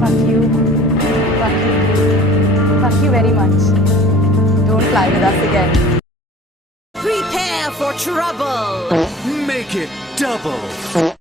Fuck you. Fuck you. Fuck you very much. Don't fly with us again. Prepare for trouble! Make it double.